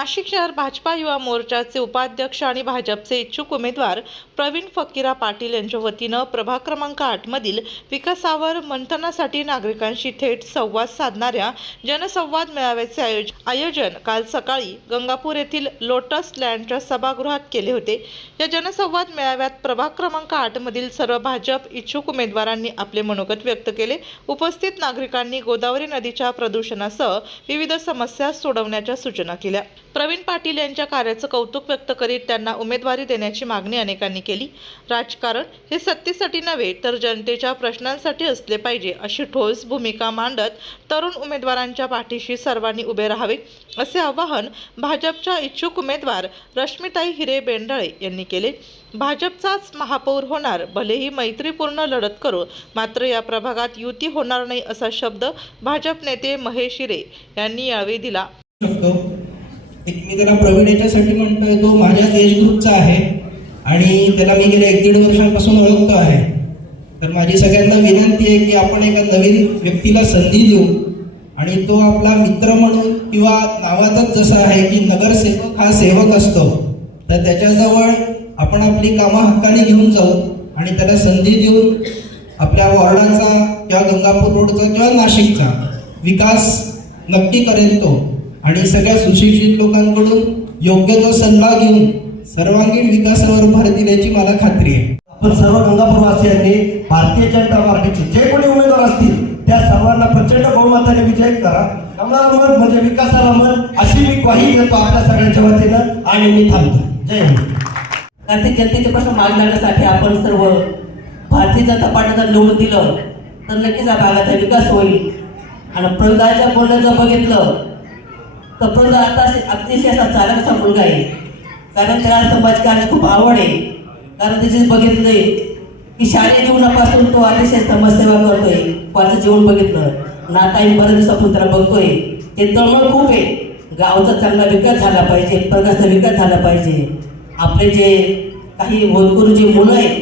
नाशिक शहर भाजपा युवा मोर्चाचे उपाध्यक्ष आणि भाजपचे इच्छुक उमेदवार प्रवीण फकीरा पाटील यांच्या वतीनं प्रभाग क्रमांक आठमधील विकासावर मंथनासाठी नागरिकांशी थेट संवाद साधणाऱ्या जनसंवाद मेळाव्याचे आयोज आयोजन काल सकाळी गंगापूर येथील लोटस लँडच्या सभागृहात केले होते. या जनसंवाद मेळाव्यात प्रभाग क्रमांक आठमधील सर्व भाजप इच्छुक उमेदवारांनी आपले मनोगत व्यक्त केले. उपस्थित नागरिकांनी गोदावरी नदीच्या प्रदूषणासह विविध समस्या सोडवण्याच्या सूचना केल्या. प्रवीण पाटील यांच्या कार्याचं कौतुक व्यक्त करीत त्यांना उमेदवारी देण्याची मागणी अनेकांनी केली. राजकारण हे सत्तेसाठी नव्हे तर जनतेच्या प्रश्नांसाठी असले पाहिजे अशी ठोस भूमिका मांडत तरुण उमेदवारांच्या पाठीशी सर्वांनी उभे राहावे असे आवाहन भाजपच्या इच्छुक उमेदवार रश्मिताई हिरे बेंडाळे यांनी केले. भाजपचाच महापौर होणार भलेही मैत्रीपूर्ण लढत करू मात्र या प्रभागात युती होणार नाही असा शब्द भाजप नेते महेश हिरे यांनी यावेळी दिला. एक मी त्याला प्रवीण याच्यासाठी म्हणतोय तो माझ्याच एज ग्रुपचा आहे आणि त्याला मी गेल्या एक दीड वर्षांपासून ओळखतो आहे. तर माझी सगळ्यांना विनंती आहे की आपण एका नवीन व्यक्तीला संधी देऊ आणि तो आपला मित्र म्हणून किंवा नावातच जसं आहे की नगरसेवक हा सेवक असतो तर त्याच्याजवळ आपण आपली कामं हक्काने घेऊन जाऊ आणि त्याला संधी देऊन आपल्या वॉर्डाचा किंवा गंगापूर रोडचा किंवा नाशिकचा विकास नक्की करेल तो. आणि सगळ्या सुशिक्षित लोकांकडून योग्य तो सल्ला घेऊन सर्वांगीण विकासावर भर दिल्याची मला खात्री आहे. आपण सर्व गंगापूरवासियांनी भारतीय जनता पार्टीचे जे कोणी उमेदवार असतील त्या सर्वांना प्रचंड बहुमताने विजय करा. कमळाला मत म्हणजे विकासाला मत अशी मी ग्वाही देतो आपल्या सगळ्यांच्या वतीनं आणि मी थांबतो. जय हिंद. कारण ते जनतेचे प्रश्न मागे लागण्यासाठी आपण सर्व भारतीय जनता पार्टीला निवडून दिलं तर नक्कीच या भागाचा विकास होईल. आणि प्रदाच्या बोलणं जर बघितलं तर आता अतिशय असा चालकचा मुलगा आहे. कारण त्याला समाजकार्याची खूप आवड आहे. कारण त्याचे बघितले की शालेय जीवनापासून तो अतिशय समाजसेवा करतोय. कोणाचं जीवन बघितलं. नाताई बऱ्याच दिवसापासून त्याला बघतोय. ते तळमळ खूप आहे. गावचा चांगला विकास झाला पाहिजे. प्रदेशाचा विकास झाला पाहिजे. आपले जे काही होतकरू जे मुलं आहेत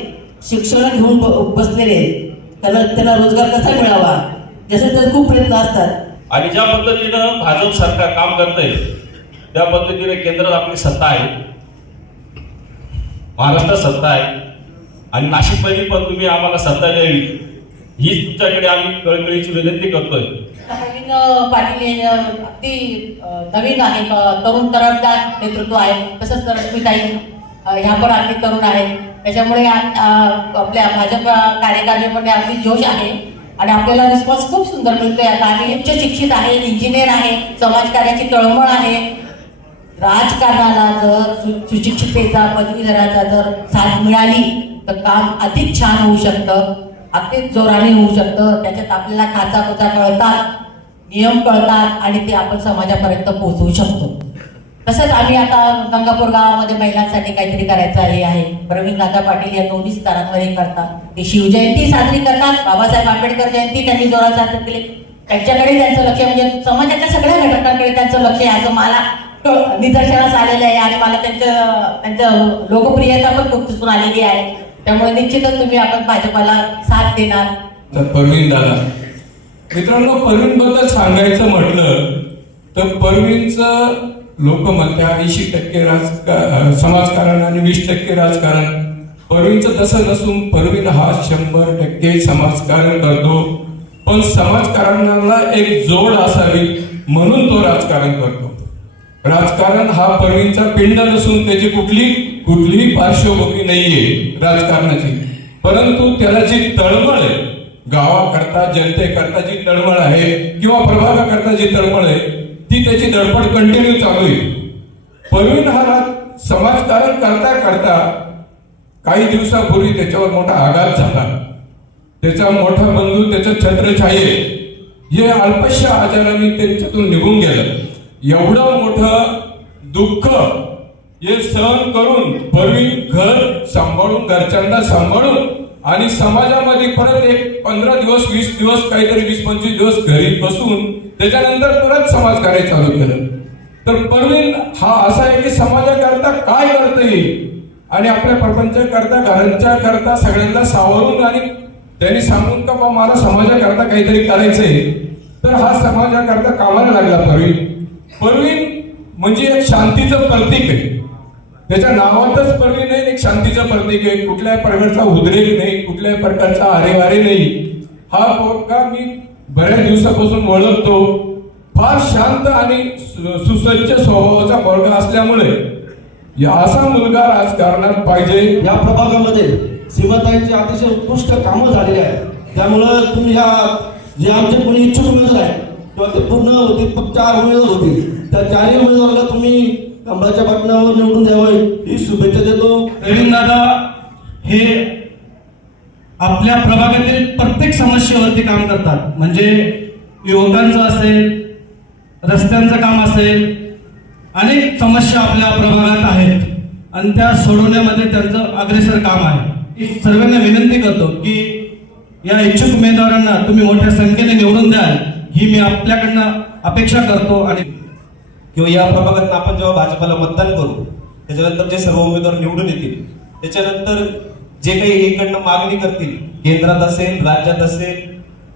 शिक्षण घेऊन ब- बसलेले आहेत त्यांना त्यांना रोजगार कसा मिळावा? जसे खूप प्रयत्न असतात. आणि ज्या पद्धतीनं भाजप सरकार काम करतंय त्या पद्धतीने केंद्रात आपली सत्ता आहे. महाराष्ट्रात सत्ता आहे. आणि नाशिकमध्ये पण तुम्ही आम्हाला सत्ता द्यावी ही तुमच्याकडे आम्ही कळकळीची विनंती करतोय. पाटील अगदी नवीन आहे तरुण तरबदार नेतृत्व आहे. तसंच रश्मीताई अ, ह्या पण अगदी तरुण आहेत. त्याच्यामुळे आपल्या भाजप कार्यकारिणीमध्ये अगदी जोश आहे. आणि आपल्याला रिस्पॉन्स खूप सुंदर मिळतोय. आता आणि उच्च शिक्षित आहे इंजिनियर आहे समाजकार्याची तळमळ आहे. राजकारणाला जर सु- सुशिक्षिततेचा पदवीधराचा जर साथ मिळाली तर काम अधिक छान होऊ शकतं. अधिक जोराने होऊ शकतं. त्याच्यात आपल्याला खाचा खोचा कळतात नियम कळतात आणि ते आपण समाजापर्यंत पोहोचवू शकतो. तसंच आम्ही आता गंगापूर गावामध्ये महिलांसाठी काहीतरी करायचं हे आहे. प्रवीण दादा पाटील या दोन्ही स्तरांवर हे करतात. ते शिवजयंती साजरी करतात. बाबासाहेब आंबेडकर जयंती त्यांनी जोरात साजरी केली. त्यांच्याकडे त्यांचं लक्ष म्हणजे समाजाच्या सगळ्या घटकांकडे त्यांचं लक्ष आहे. असं मला निदर्शनास आलेलं आहे आणि मला त्यांचं त्यांचं लोकप्रियता पण खूप दिसून आलेली आहे. त्यामुळे निश्चितच तुम्ही आपण भाजपाला साथ देणार. तर परवीन दादा. मित्रांनो परवीन बद्दल सांगायचं म्हटलं तर परवीनचं लोकमत्या ऐंशी टक्के राजकारण समाजकारण आणि वीस टक्के राजकारण. परवीनचं तसं नसून परवीन हा शंभर टक्के समाजकारण करतो. पण समाजकारणाला एक जोड असावी म्हणून तो राजकारण करतो. राजकारण हा परवीनचा पिंड नसून त्याची कुठली कुठलीही पार्श्वभूमी नाहीये राजकारणाची. परंतु त्याला जी तळमळ आहे गावाकरता जनतेकरता जी तळमळ आहे किंवा प्रभागाकरता जी तळमळ आहे ती त्याची धडपड कंटिन्यू चालू आहे. परवीन हा समाजकारण करता करता काही दिवसापूर्वी त्याच्यावर मोठा आघात झाला. त्याचा मोठा बंधू त्याचं छत्रछाये हे अल्पशा आजाराने त्यांच्यातून निघून गेलं. एवढं मोठं दुःख हे सहन करून परवीन घर सांभाळून घरच्यांना सांभाळून आणि समाजामध्ये परत एक पंधरा दिवस वीस दिवस काहीतरी वीस पंचवीस दिवस घरी बसून त्याच्यानंतर परत समाजकार्य चालू केलं. तर परवीन हा असा आहे की समाजाकरता काय करता येईल? आणि आपल्या प्रपंच करता घरांच्या करता सगळ्यांना सावरून आणि त्यांनी सांगून का बा मला समाजाकरता काहीतरी करायचंय तर हा समाजाकरता कामाला लागला परवीन. परवीन म्हणजे एक शांतीचं प्रतीक आहे. त्याच्या नावातच परवीन नाही एक शांतीचं प्रतीक आहे. कुठल्याही प्रकारचा उद्रेक नाही कुठल्याही प्रकारचा अरेवारे नाही. हा पोटका मी बऱ्याच दिवसापासून ओळखतो. फार शांत आणि सु- सुसज्ज स्वभावाचा पोरगा असल्यामुळे या असा मुलगा राजकारणात पाहिजे. या प्रभागामध्ये सीमाताईंचे अतिशय उत्कृष्ट कामं झालेली आहेत. त्यामुळं तुम्ही ह्या जे आमचे कोणी इच्छुक उमेदवार आहेत किंवा ते पूर्ण होते फक्त चार उमेदवार होतील त्या चारही उमेदवाराला तुम्ही कमळाच्या पाटणावर निवडून द्यावं ही शुभेच्छा देतो. प्रवीण दादा हे आपल्या प्रभागातील प्रत्येक समस्येवरती काम करतात. म्हणजे युवकांचं असेल रस्त्यांचं काम असेल अनेक समस्या आपल्या प्रभागात आहेत. आणि त्या सोडवण्यामध्ये त्यांचं अग्रेसर काम आहे. सर्वांना विनंती करतो की या इच्छुक उमेदवारांना तुम्ही मोठ्या संख्येने निवडून द्याल. ही मी आपल्याकडनं अपेक्षा करतो आणि किंवा या प्रभागातून आपण जेव्हा भाजपाला मतदान करू त्याच्यानंतर जे सर्व उमेदवार निवडून येतील त्याच्यानंतर जे काही इकडनं मागणी करतील केंद्रात असेल राज्यात असेल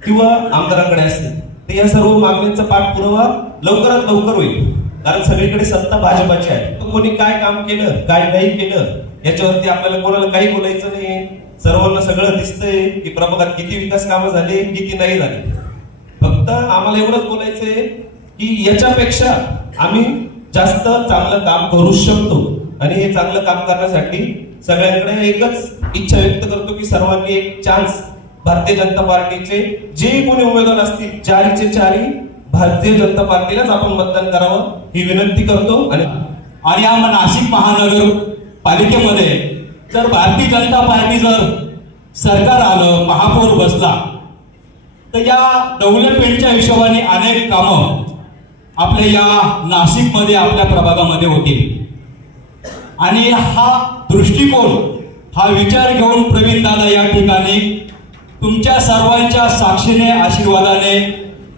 किंवा आमदारांकडे असेल तर या सर्व मागण्यांचा पाठपुरावा लवकरात लवकर होईल. कारण सगळीकडे सत्ता भाजपाची आहे. कोणी काय काम केलं काय नाही केलं याच्यावरती आपल्याला कोणाला काही बोलायचं नाही सर्वांना सगळं दिसतंय की प्रभागात किती विकास कामं झाले किती नाही झाले. फक्त आम्हाला एवढंच बोलायचंय की याच्यापेक्षा आम्ही जास्त चांगलं काम करू शकतो. आणि हे चांगलं काम करण्यासाठी सगळ्यांकडे एकच इच्छा व्यक्त करतो की सर्वांनी एक चान्स भारतीय जनता पार्टीचे जे कोणी उमेदवार असतील चारीचे चारी भारतीय जनता पार्टीलाच आपण मतदान करावं ही विनंती करतो. आणि आणि या नाशिक महानगर पालिकेमध्ये जर भारतीय जनता पार्टी जर सरकार आलं महापौर बसला तर या डेव्हलपमेंटच्या हिशोबाने अनेक कामं आपल्या या नाशिकमध्ये आपल्या प्रभागामध्ये होतील. आणि हा दृष्टिकोन हा विचार घेऊन प्रवीण दादा या ठिकाणी तुमच्या सर्वांच्या साक्षीने आशीर्वादाने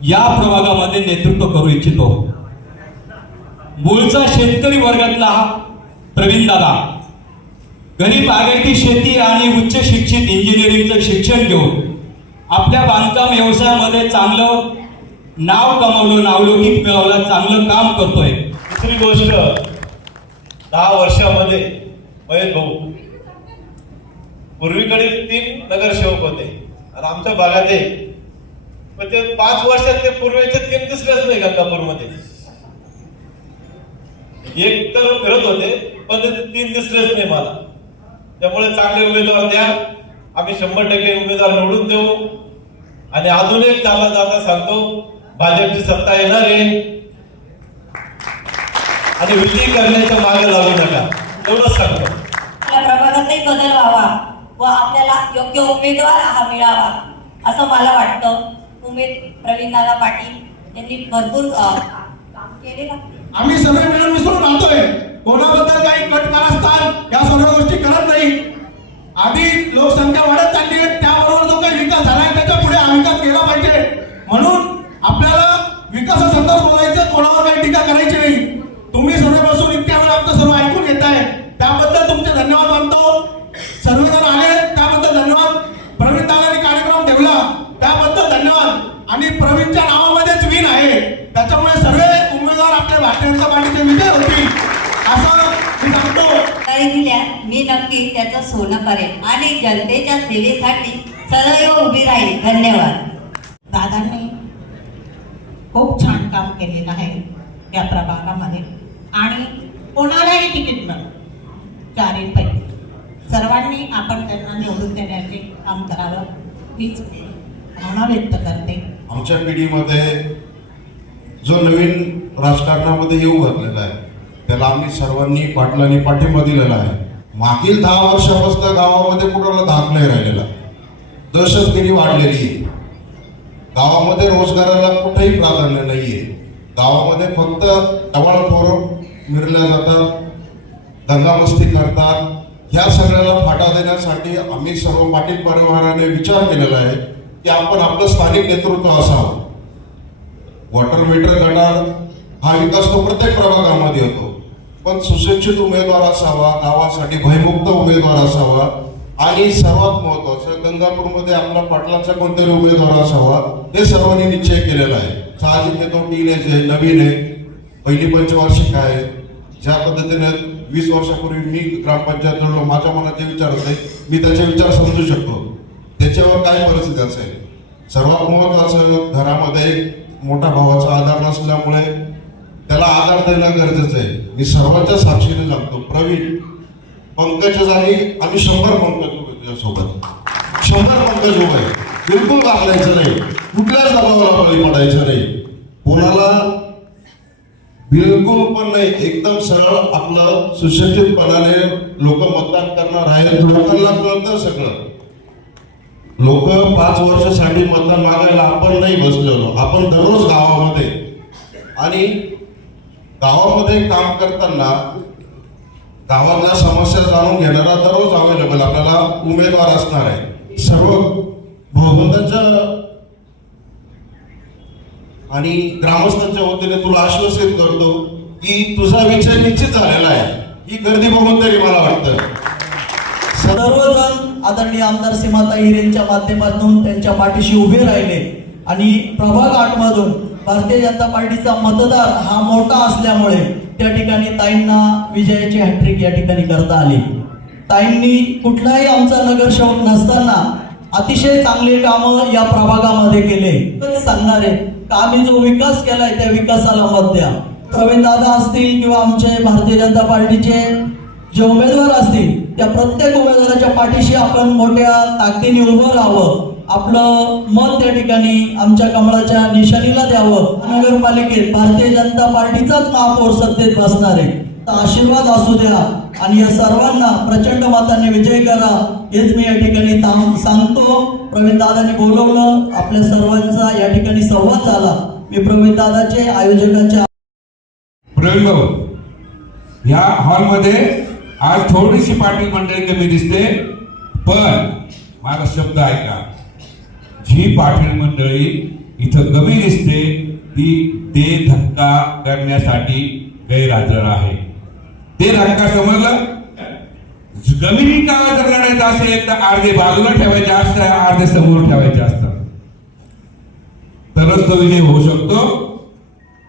या प्रभागामध्ये नेतृत्व करू इच्छितो. मूळचा शेतकरी वर्गातला हा प्रवीण दादा गरीब आगायती शेती आणि उच्च शिक्षित इंजिनिअरिंगचं शिक्षण घेऊन आपल्या बांधकाम व्यवसायामध्ये चांगलं नाव कमावलं नावलौकिक मिळवलं चांगलं काम करतोय. दुसरी गोष्ट दहा वर्षामध्ये मयत भाऊ पूर्वीकडे तीन नगरसेवक होते. आणि आमच्या भागात एक. पण ते पाच वर्षात ते पूर्वीचे तीन दिसलेच नाही गंगापूरमध्ये. एक तर फिरत होते पण ते तीन दिसलेच नाही मला. त्यामुळे चांगले उमेदवार द्या. आम्ही शंभर टक्के उमेदवार निवडून देऊ. आणि अजून एक चालत जाता सांगतो भाजपची सत्ता येणार आहे. आणि विधी करण्याच्या मागे लागू नका. एवढंच सांगतो. आपल्या प्रभागातही बदल व्हावा व आपल्याला योग्य उमेदवार हा मिळावा असं मला वाटतं. उमेद प्रवीणदादा पाटील यांनी भरपूर काम केले आम्ही सगळे मिळून मिसळून राहतोय. कोणाबद्दल काही कट कारस्थान या सर्व गोष्टी करत नाही. आधी लोकसंख्या वाढत चालली आहे त्याबरोबर जो काही विकास झाला आहे त्याच्या पुढे हा विकास केला पाहिजे. म्हणून आपल्याला विकासासंदर्भात बोलायचं कोणावर काही टीका करायची नाही. तुम्ही सर्व बसून इतक्या वेळ आमचं सर्व ऐकून घेत आहे त्याबद्दल तुमचे धन्यवाद मानतो. सर्वजण आले त्याबद्दल धन्यवाद. प्रवीण दादांनी कार्यक्रम ठेवला त्याबद्दल धन्यवाद. आणि प्रवीणच्या नावामध्येच विन आहे. त्याच्यामुळे सर्व उमेदवार आपल्या भारतीय जनता पार्टीचे विजय होतील. असं मी सांगतो. तरी दिल्या मी नक्की त्याचं सोनं करेन. आणि जनतेच्या सेवेसाठी सदैव उभी राहील. धन्यवाद. दादांनी खूप छान काम केलेलं आहे या प्रभागामध्ये. आणि कोणालाही तिकीट मिळो चारीपैकी सर्वांनी आपण त्यांना निवडून देण्याचे काम करावं हीच भावना व्यक्त करते. आमच्या पिढीमध्ये जो नवीन राजकारणामध्ये येऊ घातलेला आहे त्याला आम्ही सर्वांनी पाटलांनी पाठिंबा दिलेला आहे. मागील दहा वर्षापासून गावामध्ये कुणाला धाक नाही राहिलेला? दहशतगिरी वाढलेली आहे. गावामध्ये रोजगाराला कुठेही प्राधान्य नाहीये. गावामध्ये फक्त टवाळखोर मिरल्या जातात दंगामस्ती करतात. ह्या सगळ्याला फाटा देण्यासाठी आम्ही सर्व पाटील परिवाराने विचार केलेला आहे की आपण आपलं स्थानिक नेतृत्व असावं. वॉटर मीटर गटार हा विकास तो प्रत्येक प्रभागामध्ये होतो पण सुशिक्षित उमेदवार असावा गावासाठी भयमुक्त उमेदवार असावा आणि सर्वात महत्वाचं गंगापूरमध्ये आपला पाटलाचा कोणतरी उमेदवार असावा हे सर्वांनी निश्चय केलेला आहे. साहजिक आहे तो टीनेज आहे नवीन आहे. पहिली पंचवार्षिक आहे. ज्या पद्धतीने वीस वर्षापूर्वी मी ग्रामपंचायत जोडलो माझ्या मनात जे विचार होते मी त्याचे विचार समजू शकतो. त्याच्यावर काय परिस्थिती असेल? सर्वात महत्वाचं घरामध्ये एक मोठ्या भावाचा आधार नसल्यामुळे त्याला आधार देणं गरजेचं आहे. मी सर्वांच्या साक्षीने सांगतो प्रवीण पंकजच्या जागी आम्ही शंभर पंकज सोबत शंभर पंकज उभे बिलकुल घाबरायचं नाही. कुठल्याच दबावाला बळी पडायचं नाही. कोणाला बिलकुल पण नाही. एकदम सरळ आपलं सुशिक्षितपणाने लोक मतदान करणार आहेत. लोकांना कळतं सगळं. लोक पाच वर्षासाठी मतदान मागायला आपण नाही बसलेलो. आपण दररोज गावामध्ये. आणि गावामध्ये काम करताना गावातल्या समस्या जाणून घेणारा दररोज अवेलेबल आपल्याला उमेदवार असणार आहे. सर्व भगवंतांच्या आणि ग्रामस्थांच्या वतीने तुला आश्वासित करतो की तुझा विचार निश्चित झालेला आहे. ही गर्दी बघून तरी मला वाटतं. सर्वजण आदरणीय आमदार सीमाता हिरेंच्या माध्यमातून त्यांच्या पाठीशी उभे राहिले आणि प्रभाग आठ मधून भारतीय जनता पार्टीचा मतदार हा मोठा असल्यामुळे त्या ठिकाणी ताईंना विजयाची हॅट्रिक या ठिकाणी करता आली. ताईंनी कुठलाही आमचा नगरसेवक नसताना अतिशय चांगले कामं या प्रभागामध्ये केले. सांगणारे सांगणार आहे का आम्ही जो विकास केलाय त्या विकासाला मत द्या. प्रवीण दादा असतील किंवा आमचे भारतीय जनता पार्टीचे जे उमेदवार असतील त्या प्रत्येक उमेदवाराच्या पाठीशी आपण मोठ्या ताकदीने उभं राहावं. आपलं मत त्या ठिकाणी आमच्या कमळाच्या निशाणीला द्यावं. नगरपालिकेत भारतीय जनता पार्टीचाच महापौर सत्तेत बसणार आहे. तर आशीर्वाद असू द्या आणि या सर्वांना प्रचंड मताने विजय करा हेच मी या ठिकाणी सांगतो. प्रवीण दादाने बोलवलं आपल्या सर्वांचा या ठिकाणी संवाद झाला. मी प्रवीण दादाचे आयोजकाच्या प्रवीण भाऊ या हॉलमध्ये आज थोडीशी पाटील मंडळी कमी दिसते पण माझा शब्द ऐका. ही पाटील मंडळी इथं कमी दिसते ती ते धक्का करण्यासाठी गैरहजर आहे. ते धक्का समजलं? जमिनी का जर लढायचं असेल तर अर्धे बाजूला ठेवायचे असतात अर्धे समोर ठेवायचे असतात तरच तो विजय होऊ शकतो.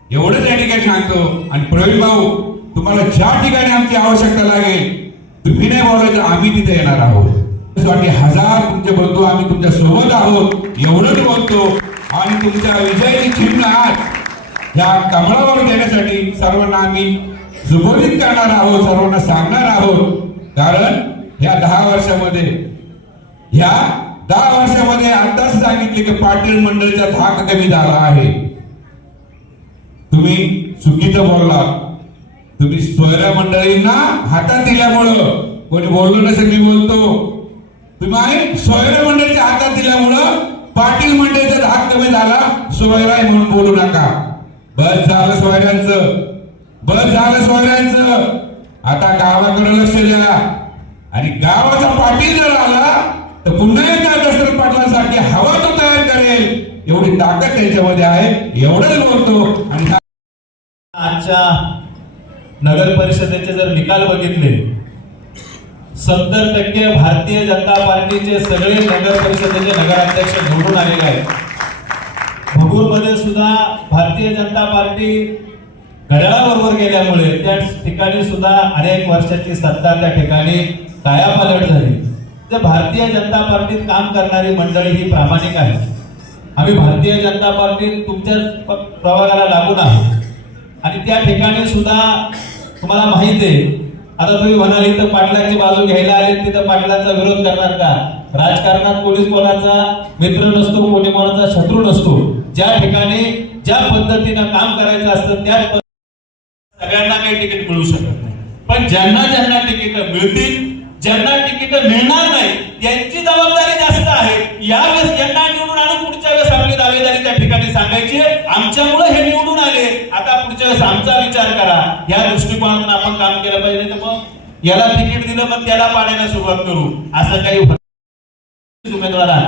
एवढंच या ठिकाणी सांगतो. आणि प्रवीण भाऊ तुम्हाला ज्या ठिकाणी आमची आवश्यकता लागेल तुम्ही नाही बोलायचं आम्ही तिथे येणार आहोत. त्यासाठी हजार तुमचे बंधू आम्ही तुमच्यासोबत आहोत. एवढंच बोलतो. आणि तुमच्या विजयाची चिन्ह आज या कमळावर देण्यासाठी सर्वांना आम्ही सुबोधित करणार आहोत सर्वांना सांगणार आहोत. कारण या दहा वर्षामध्ये ह्या दहा वर्षामध्ये आताच सांगितले की पाटील मंडळीचा धाक कमी झाला आहे. तुम्ही चुकीचं बोलला. तुम्ही सोयऱ्या मंडळींना हातात दिल्यामुळं कोणी बोललो नसेल मी बोलतो. तुम्ही सोयरे मंडळीच्या हातात दिल्यामुळं पाटील मंडळीचा धाक कमी झाला. सोयराय म्हणून बोलू नका. बस झालं सोयऱ्यांचं बस झालं सोयऱ्यांचं आता गावाकडे लक्ष द्या. आणि गावाचा पाटील जर आला तर पुन्हा एकदा दशरथ पाटलांसारखी हवा तो तयार करेल. एवढी ताकद त्याच्यामध्ये आहे. एवढंच बोलतो आणि आजच्या नगर परिषदेचे जर निकाल बघितले सत्तर टक्के भारतीय जनता पार्टीचे सगळे नगर परिषदेचे नगराध्यक्ष निवडून आलेले आहेत. भगूरमध्ये सुद्धा भारतीय जनता पार्टी घड्याळाबरोबर गेल्यामुळे त्या ठिकाणी सुद्धा अनेक वर्षाची सत्ता त्या ठिकाणी कायापालट झाली. तर भारतीय जनता पार्टीत काम करणारी मंडळी ही प्रामाणिक आहे आम्ही भारतीय जनता पार्टीत तुमच्या प- प्रभागाला लागून आहोत. आणि त्या ठिकाणी सुद्धा तुम्हाला माहिती आहे आता तुम्ही म्हणाल इथं पाटलांची बाजू घ्यायला आले तिथं पाटलांचा विरोध करणार का? राजकारणात पोलीस कोणाचा मित्र नसतो कोणी कोणाचा शत्रू नसतो. ज्या ठिकाणी ज्या पद्धतीनं काम करायचं असतं त्या सगळ्यांना काही तिकीट मिळू शकत नाही. पण ज्यांना ज्यांना तिकीट मिळतील ज्यांना तिकीट मिळणार नाही यांची जबाबदारी जास्त आहे. यावेळेस यांना निवडून आणून पुढच्या वेळेस आपली दावेदारी ठिकाणी सांगायचे आमच्यामुळे हे निवडून आले. आता पुढच्या वेळेस आमचा विचार करा. या दृष्टिकोनातून आपण काम केलं पाहिजे तर मग याला तिकीट दिलं मग त्याला पाडायला सुरुवात करू. असं काही उमेदवारा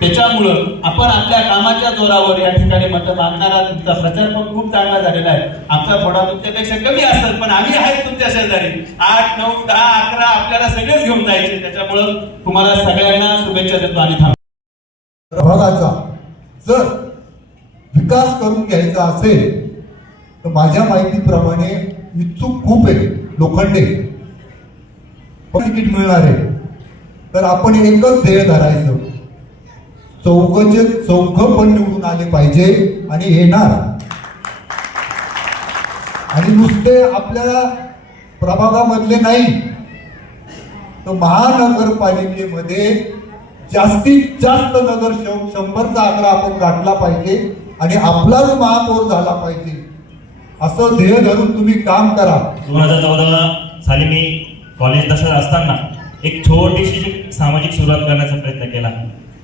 त्याच्यामुळं आपण आपल्या कामाच्या जोरावर या ठिकाणी मत मागणारा तुमचा प्रचार पण खूप चांगला झालेला आहे. आमचा थोडा तुमच्यापेक्षा कमी असतात पण आम्ही आहेत तुमच्या शेजारी. आठ नऊ दहा अकरा आपल्याला सगळेच घेऊन जायचे. त्याच्यामुळं तुम्हाला सगळ्यांना शुभेच्छा देतो आणि थांब प्रभागाचा. जर विकास करून घ्यायचा असेल तर माझ्या माहितीप्रमाणे इच्छुक खूप आहे लोखंडे. तिकीट मिळणार आहे. तर आपण एकच ध्येय धरायचं. चौघचे चौघ पण निवडून आले पाहिजे आणि येणार. आणि नुसते आपल्या प्रभागामधले नाही तर महानगरपालिकेमध्ये जास्तीत जास्त नगर शंभरचा आकडा आपण गाठला पाहिजे. आणि आपलाच महापौर झाला पाहिजे. असं ध्येय धरून तुम्ही काम करा. दोन हजार चौदा साली मी कॉलेज दशा असताना एक छोटीशी सामाजिक सुरुवात करण्याचा प्रयत्न केला.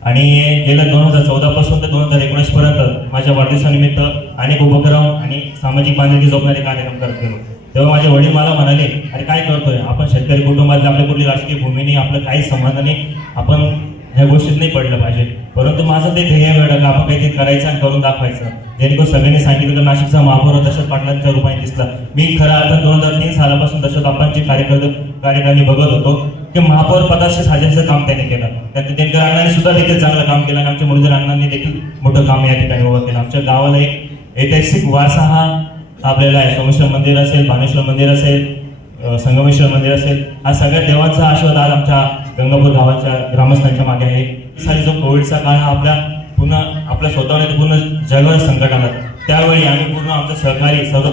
आणि गेल्या दोन हजार चौदा पासून ते दोन हजार एकोणीस पर्यंत माझ्या वाढदिवसानिमित्त अनेक उपक्रम आणि सामाजिक बांधिलकी जोपणारे कार्यक्रम करत गेलो. तेव्हा माझे वडील मला म्हणाले अरे काय करतोय? आपण शेतकरी कुटुंबातले आपल्या कुठली राजकीय भूमी नाही आपलं काही संबंध नाही. आपण ह्या गोष्टीत नाही पडलं पाहिजे. परंतु माझं ते ध्येय वेळ आपण काहीतरी करायचं आणि करून दाखवायचं. जेणेकरून सगळ्यांनी सांगितलं तर नाशिकचा महापौर दशरथ पाटलांच्या रूपाने दिसला. मी खरं आता दोन हजार तीन सालापासून दशरथ बापांची कार्यकर्ते कार्यकारी बघत होतो. की महापौर पदाशी साजेचं काम त्यांनी केलं. त्यांनी त्यांच्या अण्णांनी सुद्धा देखील चांगलं काम केलं आणि आमच्या मुरलीधर अण्णांनी देखील मोठं काम या ठिकाणी उभं केलं. आमच्या गावाला एक ऐतिहासिक वारसा हा आपल्याला आहे. सोमेश्वर मंदिर असेल भानेश्वर मंदिर असेल संगमेश्वर मंदिर असेल. हा सगळ्या देवांचा आशीर्वाद आज आमच्या गंगापूर गावाच्या ग्रामस्थांच्या मागे आहे. सारी जो कोविडचा काळ हा आपल्या पुन्हा आपल्या स्वतःवर पूर्ण जगावर संकट आला. त्यावेळी आम्ही पूर्ण आमचं सहकारी सर्व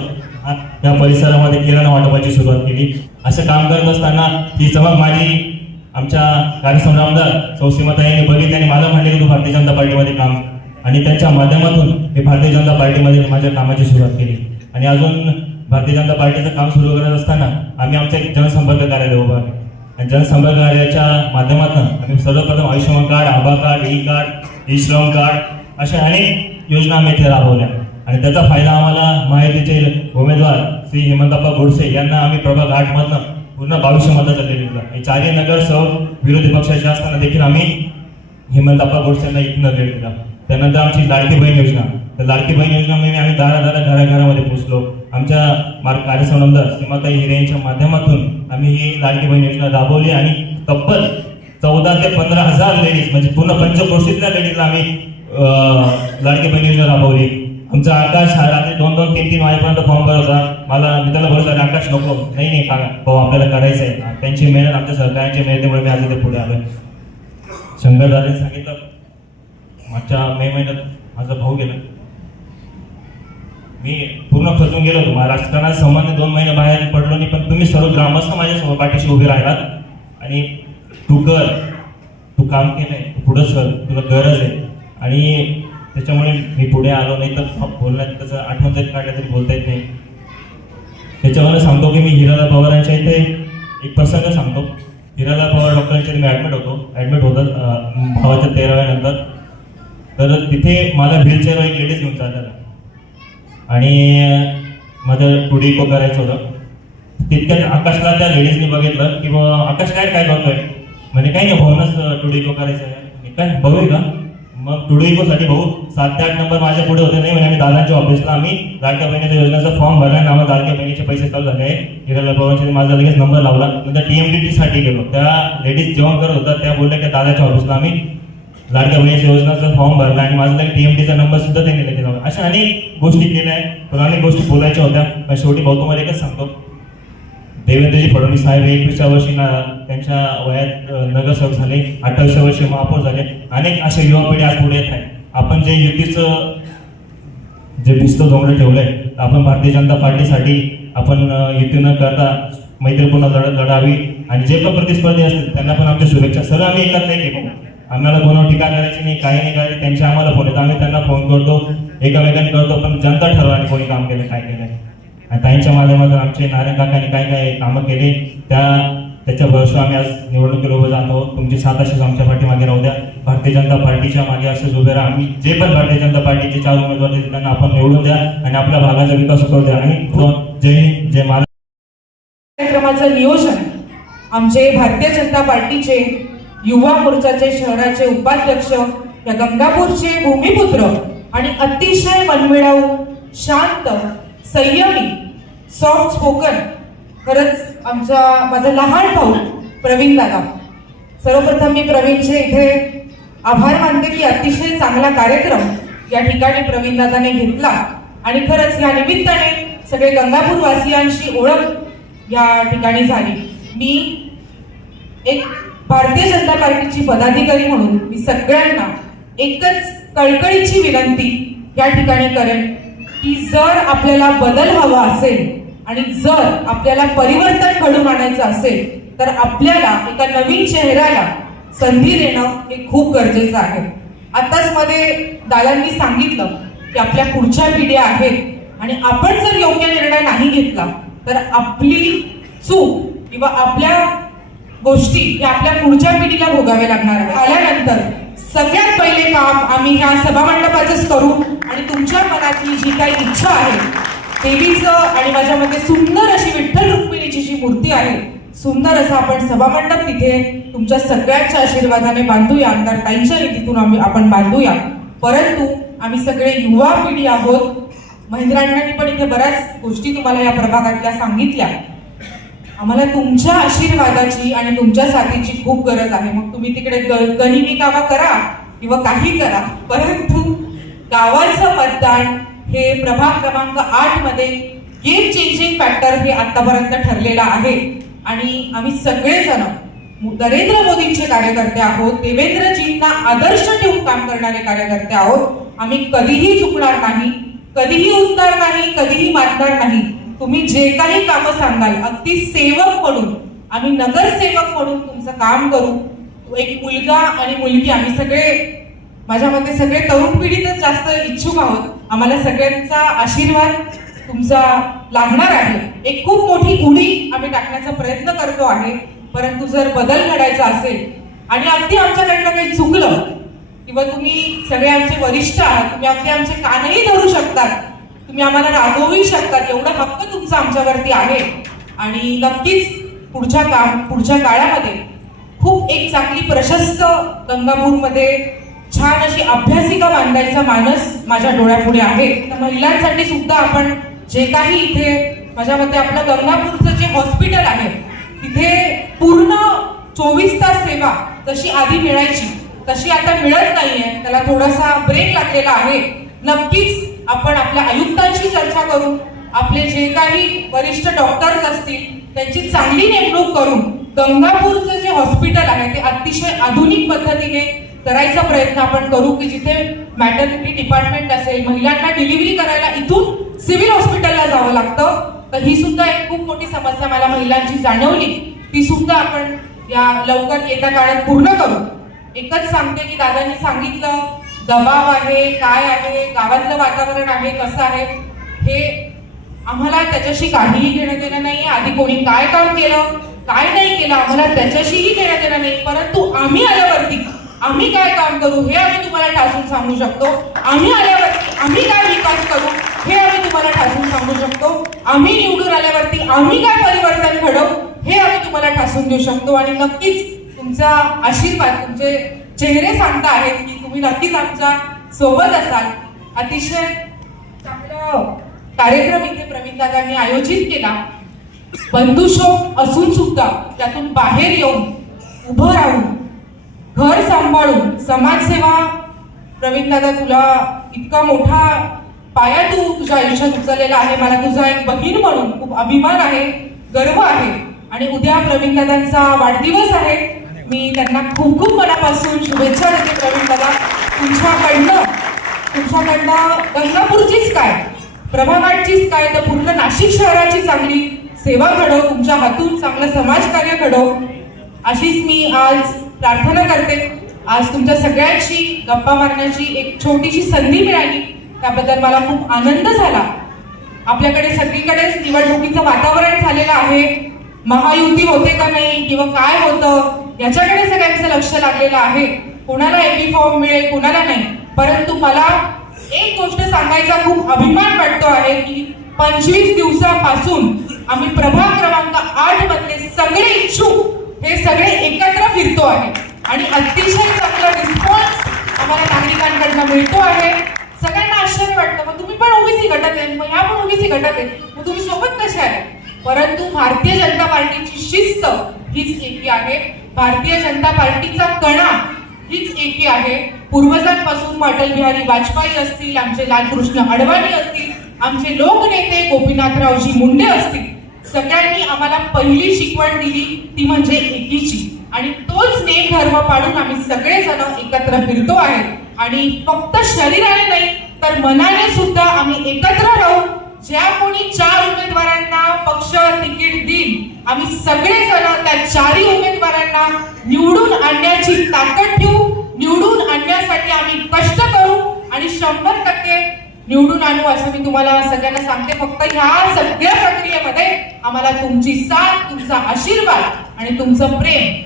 या परिसरामध्ये किराणा वाटपाची सुरुवात केली. असं काम करत असताना ही चमक माझी आमच्या कार्यसंघ आमदार सौसीमाता बघितली आणि मला म्हणले की तू भारतीय जनता पार्टीमध्ये काम आणि त्यांच्या माध्यमातून मी भारतीय जनता पार्टीमध्ये माझ्या कामाची सुरुवात केली. आणि अजून भारतीय जनता पार्टीचं काम सुरू करत असताना आम्ही आमचं एक जनसंपर्क कार्यालय उभा आहे आणि जनसंपर्क कार्याच्या माध्यमातून आम्ही सर्वप्रथम आयुष्यमान कार्ड आभा card E card E Shram card अशा अनेक योजना आम्ही इथे राबवल्या. आणि त्याचा फायदा आम्हाला माहितीचे उमेदवार श्री हेमंतप्पा गोडसे यांना आम्ही प्रभाग आठमधनं पूर्ण बावीसशे मताचा लीड दिला हे चारही नगरसेवक विरोधी पक्षाचे असताना देखील आम्ही हेमंतप्पा गोडसे यांना इथनं दिला त्यानंतर आमची लाडकी बहीण योजना. तर लाडकी बहीण योजनामध्ये आम्ही दारा दारा घराघरामध्ये पोहोचलो. आमच्या मार्ग कार्यसंबंधात सीमाताई हिरे यांच्या माध्यमातून आम्ही ही लाडकी बहीण योजना राबवली आणि तब्बल चौदा ते पंधरा हजार लेडीज म्हणजे पूर्ण पंचक्रोशीतल्या लेडीजला आम्ही लाडकी बहीण योजना राबवली. आमचा आकाश हा रात्री दोन दोन तीन तीन वाजेपर्यंत फॉर्म भरत होता. मला मी त्याला भरोसा आकाश नको. नाही नाही का भाऊ आपल्याला करायचं आहे त्यांची मेहनत आमच्या सरकारांची मेहनतीमुळे मी आज इथे पुढे आलोय. शंकर दादांनी सांगितलं मागच्या मे महिन्यात माझा भाऊ गेला. मी पूर्ण खचून गेलो होतो. महाराष्ट्राला सामान्य दोन महिने बाहेर पडलो नाही पण तुम्ही सर्व ग्रामस्थ माझ्यासमोर पाठीशी उभे राहिलात. आणि तू कर तू काम केलंय तू पुढं सर तुला गरज आहे. आणि त्याच्यामुळे मी पुढे आलो नाही तर बोलण्यात त्याचं आठवण जरी काढलं तरी बोलता येत नाही. त्याच्यावर सांगतो की मी हिराला पवारांच्या इथे एक प्रसंग सांगतो. हिराला पवार डॉक्टरांच्या मी ॲडमिट होतो. ॲडमिट होतात भावाच्या तेराव्यानंतर. तर तिथे मला व्हीलचेअरवर एक लेडीज घेऊन चाललेला आणि माझं टू को करायचं होतं. तितक्यात आकाशला त्या लेडीजनी बघितलं की बुवा आकाश काय काय करतोय? म्हणजे काही नाही भाऊनच टुडिको करायचं आहे मी काय भाऊ आहे का मग टू डी टुडिकोसाठी भाऊ सात ते आठ नंबर माझ्या पुढे होते नाही म्हणजे आम्ही दादांच्या ऑफिसला आम्ही लाडक्या बहिणीच्या योजनेचा फॉर्म भरला आणि आम्हाला लाडक्या बहिणीचे पैसे चालू झाले. हिराला पवारांचे माझा लगेच नंबर लावला. नंतर टी एम डी टीसाठी गेलो. त्या लेडीज जेवण करत होत्या त्या बोलल्या की दादाच्या ऑफिसला आम्ही लाडक्या बहिणीच्या योजनाचा फॉर्म भरला आणि माझा लगेच टीएमटीचा नंबर सुद्धा त्यांनी लगेच लावला. अशा अनेक गोष्टी केल्या आहेत. पण अनेक गोष्टी बोलायच्या होत्या. पण शेवटी भाऊ तुम्हाला एकच सांगतो. देवेंद्रजी फडणवीस साहेब एकवीसच्या वर्षी ना त्यांच्या वयात नगरसेवक झाले. अठ्ठावीसच्या वर्षी महापौर झाले. अनेक अशा युवा पिढी आज पुढे येत आहे आपण जे युतीचं जे भिस्त ठेवलं ठेवलंय आपण भारतीय जनता पार्टीसाठी आपण युती न करता मैत्रीपूर्ण लढ लढावी आणि जे पण प्रतिस्पर्धी असतील त्यांना पण आमच्या शुभेच्छा. सर आम्ही एकत्र नाही केलं. आम्हाला कोणावर टीका करायची नाही काही नाही करायची त्यांच्या आम्हाला फोन येतो आम्ही त्यांना फोन करतो एकामेकांनी करतो पण जनता ठरवाने कोणी काम केलं काय केलं. आणि ताईंच्या माध्यमातून आमचे नारायण काकांनी काय काय कामं केले त्या त्याच्या भरोसा आम्ही आज निवडणुकीला उभं जातो तुमची सात असेच आमच्या पाठीमागे राहू द्या. भारतीय जनता पार्टीच्या मागे असेच उभे राहा. आम्ही जे पण भारतीय जनता पार्टीचे चार उमेदवार आहेत, त्यांना आपण निवडून द्या आणि आपल्या भागाचा विकास करू द्या. आणि जे जय हिंद जय कार्यक्रमाचं नियोजन आमचे भारतीय जनता पार्टीचे युवा मोर्चाचे शहराचे उपाध्यक्ष या गंगापूरचे भूमिपुत्र आणि अतिशय मनमिळाऊ शांत संयमी सॉफ्ट स्पोकन खरंच आमचा माझा लहान भाऊ प्रवीण दादा. सर्वप्रथम मी प्रवीणचे इथे आभार मानते की अतिशय चांगला कार्यक्रम या ठिकाणी प्रवीण दादाने घेतला. आणि खरंच या निमित्ताने सगळे गंगापूर वासियांशी ओळख या ठिकाणी झाली. मी एक भारतीय जनता पार्टीची पदाधिकारी म्हणून मी सगळ्यांना एकच कळकळीची विनंती या ठिकाणी करेन की जर आपल्याला बदल हवा असेल आणि जर आपल्याला परिवर्तन घडून आणायचं असेल तर आपल्याला एका नवीन चेहऱ्याला संधी देणं हे खूप गरजेचं आहे. आताच मध्ये दादांनी सांगितलं की आपल्या पुढच्या पिढ्या आहेत आणि आपण जर योग्य निर्णय नाही घेतला तर आपली चूक किंवा आपल्या गोष्टी या आपल्या पुढच्या पिढीला भोगाव्या लागणार आहे आल्यानंतर सगळ्यात पहिले काम आम्ही ह्या सभामंडपाचंच करू. आणि तुमच्या मनातली जी काही इच्छा आहे देवीचं आणि माझ्या मते सुंदर अशी विठ्ठल रुक्मिणीची जी मूर्ती आहे सुंदर असं आपण सभामंडप तिथे तुमच्या सगळ्यांच्या आशीर्वादाने बांधूया आमदार ताईंच्या निधीतून आम्ही आपण बांधूया. परंतु आम्ही सगळे युवा पिढी आहोत. महेंद्रांनी पण इथे बऱ्याच गोष्टी तुम्हाला या प्रभागातल्या सांगितल्या. आम्हाला तुमच्या आशीर्वादाची आणि तुमच्या साथीची खूप गरज आहे. मग तुम्ही तिकडे ग- गनिमी कामा करा किंवा काही करा. परंतु गावाचं मतदान हे प्रभाग क्रमांक आठमध्ये गेम चेंजिंग फॅक्टर हे आतापर्यंत ठरलेलं आहे. आणि आम्ही सगळेजण नरेंद्र मोदींचे कार्यकर्ते आहोत देवेंद्रजींना आदर्श ठेवून काम करणारे कार्यकर्ते आहोत. आम्ही कधीही चुकणार नाही कधीही उठणार नाही कधीही मारणार नाही. तुम्ही जे काही कामं सांगाल अगदी सेवक म्हणून आम्ही नगरसेवक म्हणून तुमचं काम करू. एक मुलगा आणि मुलगी आम्ही सगळे माझ्या मते सगळे तरुण पिढीतच जास्त इच्छुक आहोत. आम्हाला सगळ्यांचा आशीर्वाद तुमचा लागणार आहे. एक खूप मोठी उडी आम्ही टाकण्याचा प्रयत्न करतो आहे. परंतु जर बदल घडायचा असेल आणि अगदी आमच्याकडनं काही चुकलं किंवा तुम्ही सगळे आमचे वरिष्ठ आहात तुम्ही अगदी आमचे कानही धरू शकतात तुम्ही आम्हाला रागवूही शकतात एवढा हक्क तुमचा आमच्यावरती आहे. आणि नक्कीच पुढच्या काम पुढच्या काळामध्ये खूप एक चांगली प्रशस्त गंगापूरमध्ये छान अशी अभ्यासिका बांधायचा मानस माझ्या डोळ्यापुढे आहे. तर महिलांसाठी सुद्धा आपण जे काही इथे माझ्या मते आपलं गंगापूरचं जे हॉस्पिटल आहे तिथे पूर्ण चोवीस तास सेवा जशी आधी मिळायची तशी आता मिळत नाहीये. त्याला थोडासा ब्रेक लागलेला आहे. नक्कीच आपण आपल्या आयुक्तांशी चर्चा करून आपले जे काही वरिष्ठ डॉक्टर्स असतील त्यांची चांगली नेमणूक करून गंगापूरचं जे हॉस्पिटल आहे ते अतिशय आधुनिक पद्धतीने करायचा प्रयत्न आपण करू की जिथे मॅटर्निटी डिपार्टमेंट असेल महिलांना डिलिव्हरी करायला इथून सिव्हिल हॉस्पिटलला जावं लागतं. तर ही सुद्धा एक खूप मोठी समस्या मला महिलांची जाणवली. ती सुद्धा आपण या लवकर येत्या काळात पूर्ण करू. एकच सांगते की दादांनी सांगितलं दबाव आहे काय आहे गावातलं वातावरण आहे कसं आहे हे आम्हाला त्याच्याशी काहीही घेणं देणं नाही. आधी कोणी काय काम केलं काय नाही केलं आम्हाला त्याच्याशीही घेणं देणं नाही. परंतु आम्ही आल्यावरती आम्ही काय काम करू हे आम्ही तुम्हाला ठासून सांगू शकतो. आम्ही आल्यावरती आम्ही काय विकास करू हे आम्ही तुम्हाला ठासून सांगू शकतो. आम्ही निवडून आल्यावरती आम्ही काय परिवर्तन घडवू हे आम्ही तुम्हाला ठासून देऊ शकतो. आणि नक्कीच तुमचा आशीर्वाद तुमचे चेहरे सांगता आहेत की तुम्ही नक्कीच आमच्यासोबत असाल. अतिशय चांगलं कार्यक्रम इथे प्रवीण दादांनी आयोजित केला. बंधुशोक असून सुद्धा त्यातून बाहेर येऊन उभं राहून घर सांभाळून समाजसेवा प्रवीण दादा तुला इतका मोठा पाया तू तुझ्या आयुष्यात उचललेला आहे. मला तुझा एक बहीण म्हणून खूप अभिमान आहे गर्व आहे आणि उद्या प्रवीण दादांचा वाढदिवस आहे. मी त्यांना खूप खूप मनापासून शुभेच्छा देते प्रवीण दादा. तुमच्याकडनं तुमच्याकडनं गंगापूरचीच काय प्रभागाचीच काय तर पूर्ण नाशिक शहराची चांगली सेवा घडव तुमच्या हातून चांगलं समाजकार्य घडव. अशीच मी आज प्रार्थना करते. आज तुमच्या सगळ्यांशी गप्पा मारण्याची एक छोटीशी संधी मिळाली. त्याबद्दल मला खूप आनंद झाला. आपल्याकडे सगळीकडेच निवडणुकीचं वातावरण झालेलं आहे. महायुती होते का नाही किंवा काय होतं याच्याकडे सगळ्यांचं लक्ष लागलेलं आहे. कोणाला एपी फॉर्म मिळेल कोणाला नाही. परंतु मला एक गोष्ट सांगायचा खूप अभिमान वाटतो आहे की पंचवीस दिवसापासून आम्ही प्रभाग क्रमांक आठ मधले सगळे इच्छुक हे सगळे एकत्र फिरतो आहे. आणि अतिशय चांगला रिस्पॉन्स आम्हाला नागरिकांकडनं मिळतो आहे. सगळ्यांना आश्चर्य वाटतं मग तुम्ही पण ओबीसी गटात आहे मग ह्या पण ओबीसी गटात आहे मग तुम्ही सोबत कसे आहे परंतु भारतीय जनता पार्टीची शिस्त हीच एकी आहे. भारतीय जनता पार्टीचा कणा हीच एकी आहे. पूर्वजांपासून अटल बिहारी वाजपेयी असतील आमचे लालकृष्ण अडवाणी असतील आमचे लोकनेते गोपीनाथरावजी मुंडे असतील सगळ्यांनी आम्हाला पहिली शिकवण दिली ती म्हणजे एकीची. आणि तोच नेम धर्म पाडून आम्ही सगळेजण एकत्र फिरतो आहे. आणि फक्त शरीराने नाही तर मनाने सुद्धा आम्ही एकत्र राहू ज्या कोणी चार उमेदवारांना पक्ष तिकीट देईल आम्ही सगळेजण त्या चारही उमेदवारांना निवडून आणण्याची ताकद ठेवू निवडून आणण्यासाठी आम्ही कष्ट करू आणि शंभर टक्के निवडून आणू असं मी तुम्हाला सगळ्यांना सांगते. फक्त ह्या सगळ्या प्रक्रियेमध्ये आम्हाला तुमची साथ तुमचा आशीर्वाद आणि तुमचं प्रेम.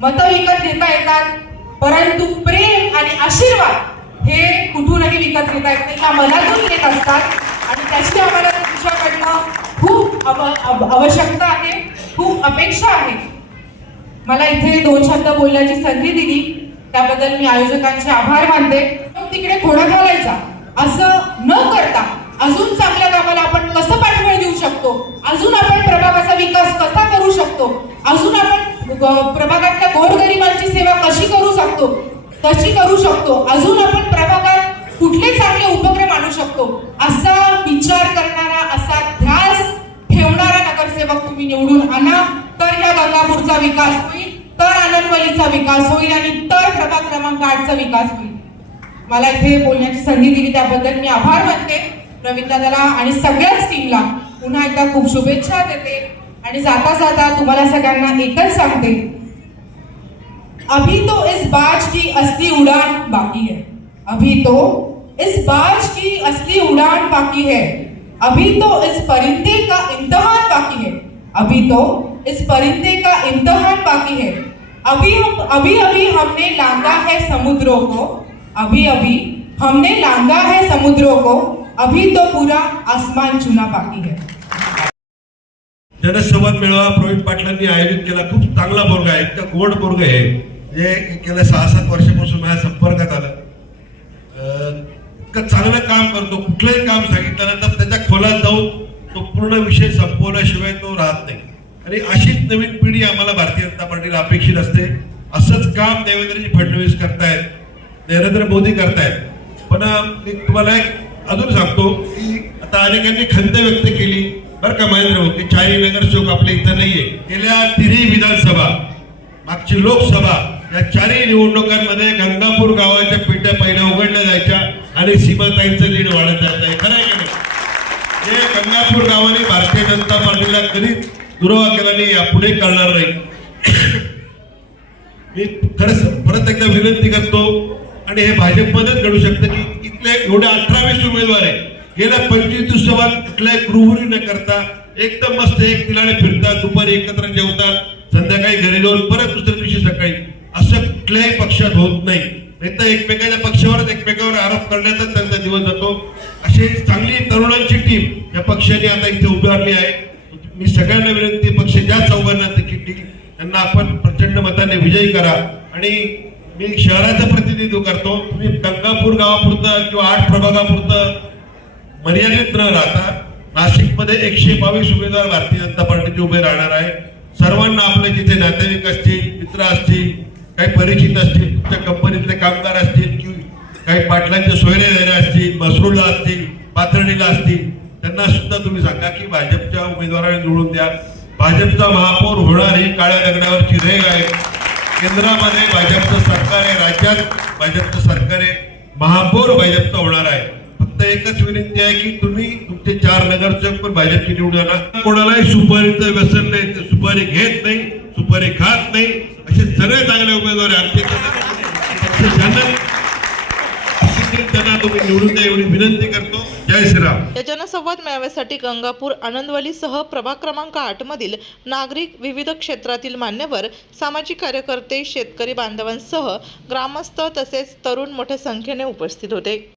मत विकत घेता येतात परंतु प्रेम आणि आशीर्वाद हे कुठूनही विकत घेता येत नाही. या मनातून येत असतात. आणि त्याची आम्हाला तुमच्याकडनं खूप अव आवश्यकता आहे खूप अपेक्षा आहे. मला इथे दोन शब्द बोलण्याची संधी दिली त्याबद्दल मी आयोजकांचे आभार मानते. तिकडे खोडा घालायचा. असं न करता अजून चांगल्या कामाला आपण कसं पाठबळ देऊ शकतो? अजून आपण प्रभागाचा विकास कसा करू शकतो? अजून आपण प्रभागातल्या गोरगरिबांची सेवा कशी करू शकतो? कशी करू शकतो. अजून आपण प्रभागात कुठले चांगले उपक्रम आणू शकतो? असा विचार करणारा असा ध्यास ठेवणारा नगरसेवक तुम्ही निवडून आणा. तर या गंगापूरचा विकास होईल तर आनंदवलीचा विकास होईल आणि तर प्रभाग क्रमांक आठचा विकास होईल. मला इथे बोलण्याची संधी दिली त्याबद्दल मी आभार मानते. रविंद्र दादाला आणि सगळ्याच टीमला पुन्हा एकदा खूप शुभेच्छा देते. आणि जाता जाता तुम्हाला सगळ्यांना एकच सांगते. अभी तो इस बाज की असली उड़ान बाकी है. अभी तो इस बाज की असली उड़ान बाकी है। अभी तो इस परिंदे का इम्तहान बाकी है। अभी तो इस परिंदे का इम्तहान बाकी है। अभी हम, अभी अभी हमने लांगा है समुद्रों को। अभी अभी हमने लांगा है समुद्रों को। अभी तो पूरा आसमान चुना बाकी है। जनसंवाद मेळावा प्रवीण पाटलांनी आयोजित केला खूप चांगला बोर्ग आहे. इतका गोड बोर्ग आहे. जे गेल्या सहा, सात वर्षापासून माझ्या संपर्कात आलं. इतकं चांगलं काम करतो कुठलंही काम सांगितल्यानंतर त्याच्या खोलात जाऊन तो पूर्ण विषय संपवल्याशिवाय तो राहत नाही. आणि अशीच नवीन पिढी आम्हाला भारतीय जनता पार्टीला अपेक्षित असते. असंच काम देवेंद्रजी फडणवीस करतायत नरेंद्र मोदी करतायत. पण मी तुम्हाला एक अजून सांगतो की आता अनेकांनी खंत व्यक्त केली बरं का महेंद्र हो की चारही नगरसेवक आपल्या इथं नाहीये. गेल्या तिन्ही विधानसभा मागची लोकसभा या चारही निवडणुकांमध्ये गंगापूर गावात आणि सीमाताईंचं लीड वाढत जात आहे. खरं आहे हे गंगापूर गावाने भारतीय जनता पार्टीला कधीच दुरावा केला नाही यापुढे करणार नाही. मी खरंच परत एकदा विनंती करतो आणि हे भाजपमध्येच घडू शकतं की इथले एवढे अठरावीस उमेदवार आहे गेल्या पंचवीस दिवसात कुठल्याही गृहरी न करता एकदम मस्त एक तिलाने फिरतात दुपारी एकत्र जेवतात संध्याकाळी घरी जाऊन परत दुसऱ्या दिवशी सकाळी. असं कुठल्याही पक्षात होत नाही. नाही तर एकमेकाच्या पक्षावरच एकमेकावर आरोप करण्याचाच त्यांचा दिवस जातो. अशी चांगली तरुणांची टीम या पक्षाने आता इथे उभारली आहे. मी सगळ्यांना विनंती पक्ष ज्या चौघांना तिकीट दिली त्यांना आपण प्रचंड मताने विजयी करा. आणि मी शहराचं प्रतिनिधित्व करतो. तुम्ही गंगापूर गावापुरतं किंवा आठ प्रभागापुरतं मर्यादित न राहता नाशिकमध्ये एकशे बावीस उमेदवार भारतीय जनता पार्टीचे उभे राहणार आहे. सर्वांना आपले जिथे नातेवाईक असतील मित्र असतील काही परिचित असतील तुमच्या कंपनीतले कामगार असतील कि काही पाटलांचे सोयरे देणे असतील मसरूळला असतील पाथर्डीला असतील त्यांना सुद्धा तुम्ही सांगा की भाजपच्या उमेदवाराने निवडून द्या. भाजपचा महापौर होणार ही काळ्या दगडावरची रेग आहे. केंद्रामध्ये भाजपचं सरकार आहे राज्यात भाजपचं सरकार आहे महापौर भाजपचा होणार आहे. फक्त एकच विनंती आहे की तुम्ही तुमचे चार नगरसेवक पण भाजपची निवडून आणा. कोणालाही सुपारीचं व्यसन नाही ते सुपारी घेत नाही सुपारी खात नाही असे सगळे चांगले उमेदवार त्यांना तुम्ही निवडून द्या एवढी विनंती करतो. जय श्रीराम. या जनसंवाद मेळाव्यासाठी गंगापूर आनंदवलीसह प्रभाग क्रमांक आठ मधील नागरिक विविध क्षेत्रातील मान्यवर सामाजिक कार्यकर्ते शेतकरी बांधवांसह ग्रामस्थ तसेच तरुण मोठ्या संख्येने उपस्थित होते.